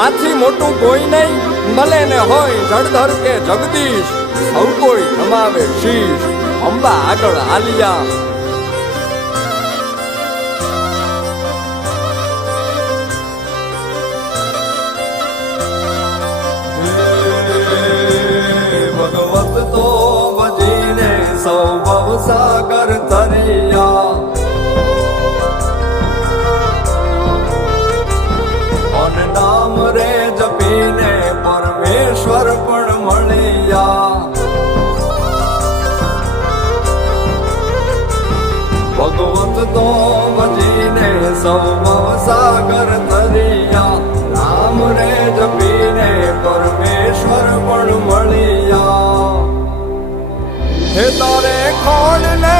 માથી મોટું કોઈ નહીં, ભલે ને હોય જળધર કે જગદીશ, સૌ કોઈ નમાવે શીશ, અંબા આગળ આલિયા. ભગવત તો ભજીને સૌ ભવસાગર તરિયા, નામ રે જપીને પરમેશ્વર પણ મળ્યા. ભગવત તો ભજીને સૌ ભવસાગર તરિયા, નામ રે જપીને પરમેશ્વર પણ મળ્યા. હે તારે ખોડ ને